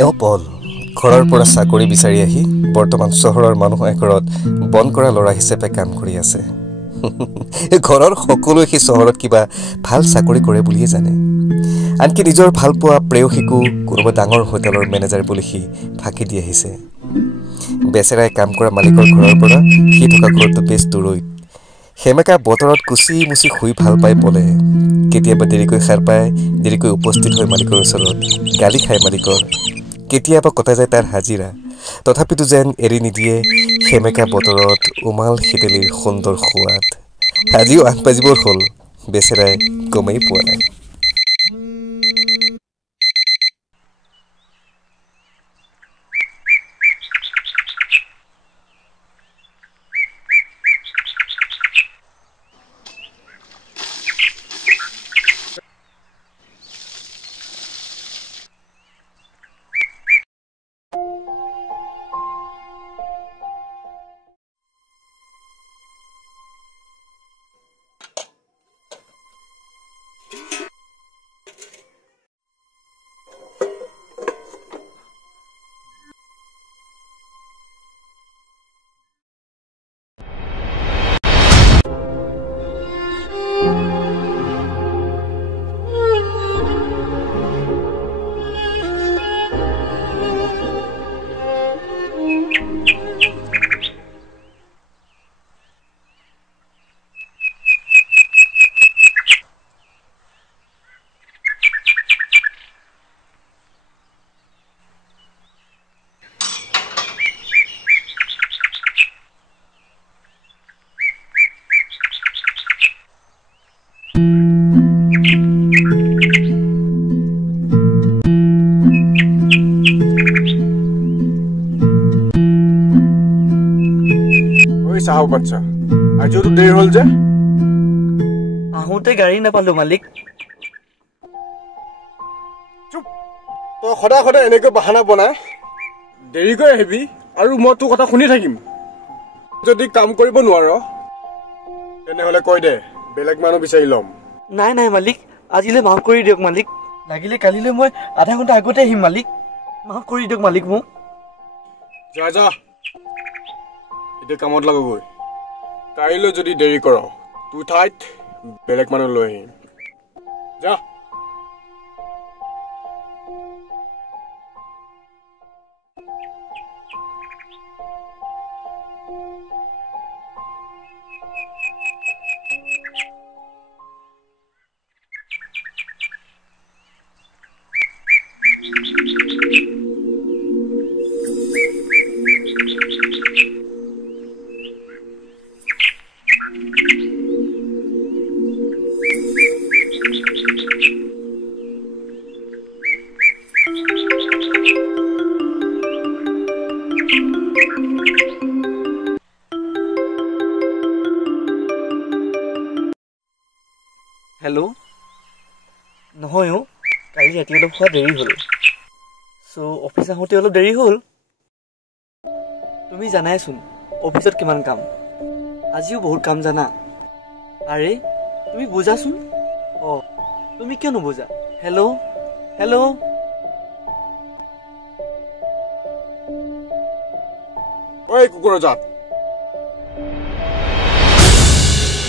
এওঁ পল ঘৰৰ পৰা চাকৰি বিচাৰি আহি বৰ্তমান চহৰৰ মানুহ এঘৰত বন কৰা ল'ৰা হিচাপে কাম কৰি আছে। ঘৰৰ সকলোৱে সি চহৰত কিবা ভাল চাকৰি কৰে বুলিয়ে জানে। আনকি নিজৰ ভালপোৱা প্ৰেয়সীকো কোনোবা ডাঙৰ হোটেলৰ মেনেজাৰ বুলি সি ফাঁকি দি আহিছে। বেচেৰাই কাম কৰা মালিকৰ ঘৰৰ পৰা সি থকা ঘৰটো বেছ দূৰৈত। সেমেকা বতৰত কুচি মুচি শুই ভাল পাই পলে। কেতিয়াবা দেৰিকৈ সাৰ পাই দেৰিকৈ উপস্থিত হৈ মালিকৰ ওচৰত গালি খায় মালিকৰ। কেতিয়াবা কটা যায় তাৰ হাজিৰা। তথাপিতো যেন এৰি নিদিয়ে সেমেকা বতৰত উমাল শীতেলীৰ সুন্দৰ সোৱাদ। আজিও ৮ বাজিবৰ হ'ল, বেচেৰাই গমেই পোৱা নাই। চাহক বাচ্চা আজিও তো দেৰি হ'ল যে। আহোঁতে গাড়ী নাপালো মালিক। চুপ, তই সদায় সদায় এনেকৈ বাহানা বনাই দেৰিকৈ আহিবি আৰু মই তোৰ কথা শুনি থাকিম। যদি কাম কৰিব নোৱাৰ তেনেহলে কৈ দে, বেলেগ মানুহ বিচাৰি ল'ম। নাই নাই মালিক, আজিলৈ মাফ কৰি দিয়ক মালিক। লাগিলে কালিলৈ মই আধা ঘণ্টা আগতে আহিম মালিক। মাফ কৰি দিয়ক মালিক মোক। যা যা, এতিয়া কামত লাগগৈ। কাইলৈ যদি দেৰি কৰ তোৰ ঠাইত বেলেগ মানুহ লৈ আহিম। যা। হেল্ল', নহয় কালি ৰাতি অলপ খোৱা দেৰি হ'ল, চ' অফিচ আহোঁতে অলপ দেৰি হ'ল। তুমি জানাইচোন অফিচত কিমান কাম, আজিও বহুত কাম জানা। আৰে তুমি বুজাচোন। অঁ, তুমি কিয় নুবুজা? হেল্ল' হেল্ল', ঐ কুকুৰৰ জাত,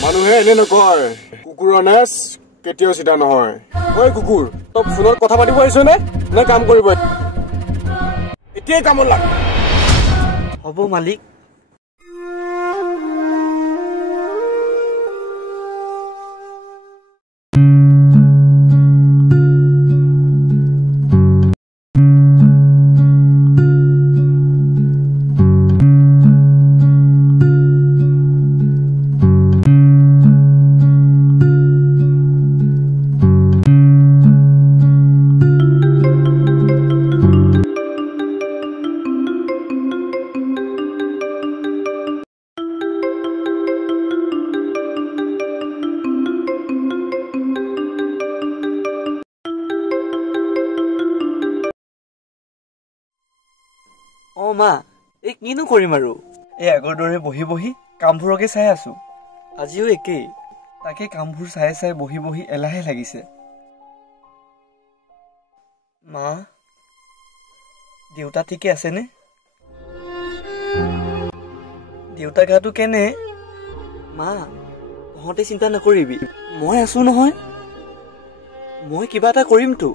মানুহে এনে নকয় কুকুৰৰ নেচ কেতিয়াও চিধা নহয়। ঐ কুকুৰ, তই ফোনত কথা পাতিব আহিছ নে কাম কৰিব? এতিয়াই কামত লাগ। হ'ব মালিক। অঁ মা, এই কিনো কৰিম আৰু, এই আগৰ দৰে বহি বহি কামবোৰকে চাই আছো। আজিও একেই, তাকে কামবোৰ চাই চাই বহি বহি এলাহে লাগিছে। মা দেউতা ঠিকে আছেনে? দেউতা গাটো কেনে? মা, তহঁতে চিন্তা নকৰিবি, মই আছো নহয়। মই কিবা এটা কৰিমতো।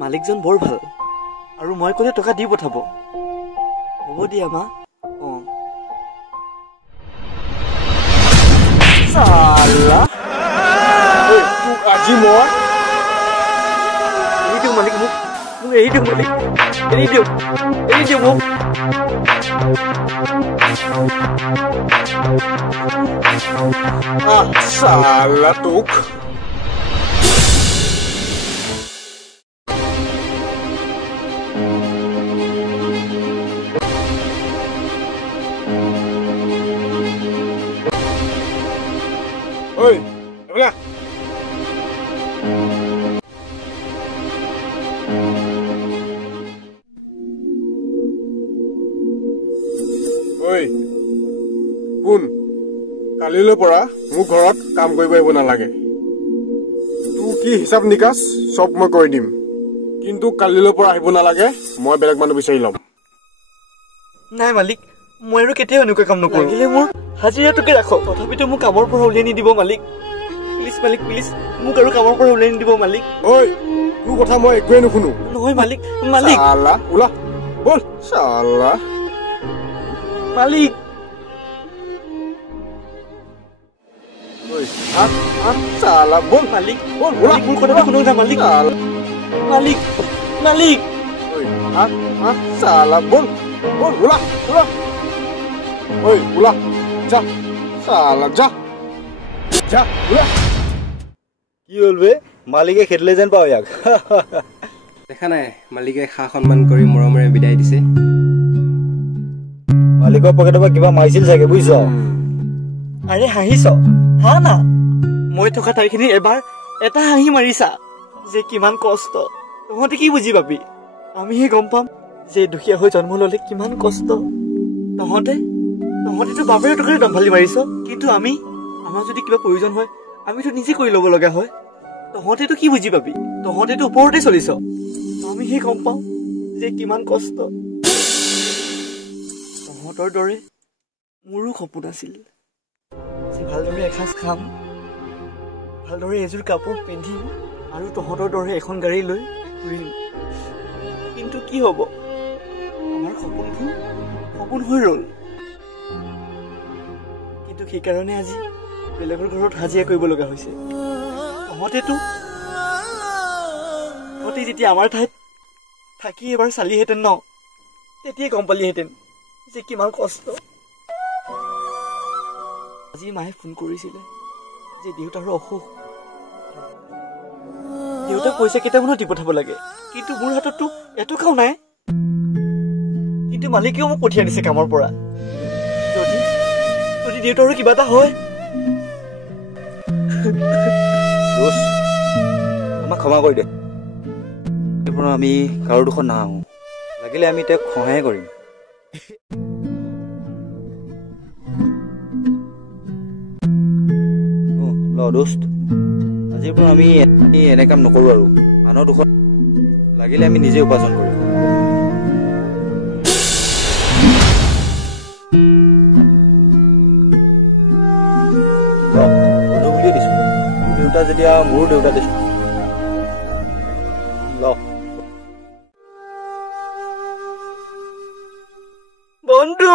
মালিকজন বৰ ভাল, আৰু মই ক'লে টকা দি পঠাব। হ'ব দিয়া মা। চালা তোক আজি মই এৰি দিওঁ মালিক, মোক এৰি দিওঁ মালিক, এৰি দিওঁ মোক। চালা তোক ঐ এইবিলাক ঐ শুন, কালিলৈ পৰা মোৰ ঘৰত কাম কৰিব আহিব নালাগে। তোৰ কি হিচাপ নিকাচ চব মই কৰি দিম, কিন্তু কালিলৈ পৰা আহিব নালাগে। মই বেলেগ মানুহ বিচাৰি ল'ম। নাই মালিক, মই আৰু কেতিয়াও এনেকুৱা কাম নকৰোঁ। লাগিলে মোৰ হাজিৰাটোকে ৰাখক, তথাপিতো মোক কামৰ পৰা উলিয়াই নিদিব মালিক। প্লিজ মালিক, প্লিজ মোক আৰু কামৰ পৰা উলিয়াই নিদিব মালিক। ঐ তোৰ কথা মই একোৱেই নুশুনো। নহয় মালিক, মালিক চালা ওলা বল। চালা মালিক চালা বল মালিক, বল ওলা। মোৰ কথাটো শুনক না মালিক। মালিক মালিক চালা বল বল ওলা ওলা। ঐ ওলা যা, চালা যা যা ওলা। কি হ'ল বে, মালিকে খেদিলে যেন পাওঁ ইয়াক। দেখা নাই মালিকে সা সন্মান কৰি মৰমেৰে বিদায় দিছে। মালিকৰ পকেটৰ পৰা কিবা মাৰিছিল চাগে, বুজিছ? আৰে হাঁহিছ? হা না, মই থকা ঠাইখিনি এবাৰ এটা হাঁহি মাৰিছা যে কিমান কষ্ট। তহঁতে কি বুজি পাবি? আমিহে গম পাম যে দুখীয়া হৈ জন্ম ললে কিমান কষ্ট। তহঁতেতো বাপেৰে টকাৰে দম্ভালি মাৰিছ, কিন্তু আমাৰ যদি কিবা প্ৰয়োজন হয় আমিতো নিজে কৰি ল'ব লগা হয়। তহঁতেতো কি বুজি পাবি? তহঁতেতো ওপৰতে চলিছ। আমিহে গম পাওঁ যে কিমান কষ্ট। তহঁতৰ দৰে মোৰো সপোন আছিল যে ভালদৰে এসাঁজ খাম, ভালদৰে এযোৰ কাপোৰ পিন্ধিম, আৰু তহঁতৰ দৰে এখন গাড়ী লৈ ঘূৰিম। কিন্তু কি হ'ব, আমাৰ সপোনবোৰ সপোন হৈ ৰ'ল। কিন্তু সেইকাৰণে আজি বেলেগৰ ঘৰত হাজিৰা কৰিব লগা হৈছে। তহঁতে যেতিয়া আমাৰ ঠাইত থাকি এবাৰ চালিহেঁতেন ন, তেতিয়াই গম পালিহেঁতেন যে কিমান কষ্ট। আজি মায়ে ফোন কৰিছিলে যে দেউতাৰ অসুখ, দেউতাক পইচা কেইটামানো দি পঠাব লাগে, কিন্তু মোৰ হাতততো এটকাও নাই। কিন্তু মালিকেও মোক পঠিয়াই দিছে কামৰ পৰা। যদি দেউতাৰো কিবা এটা হয়। আমাক ক্ষমা কৰি দে, আমি কাৰো দুখন নাহো, লাগিলে আমি তেওঁক সহায় কৰিম। দোস্ত, আজিৰ পৰা আমি এনে কাম নকৰো আৰু মানুহৰ দুখন লাগিলে আমি নিজে উপাৰ্জন কৰিম। বুলিয়ে দিছো, দেউতা যেতিয়া মোৰো দেউতা দিছো। বন্ধু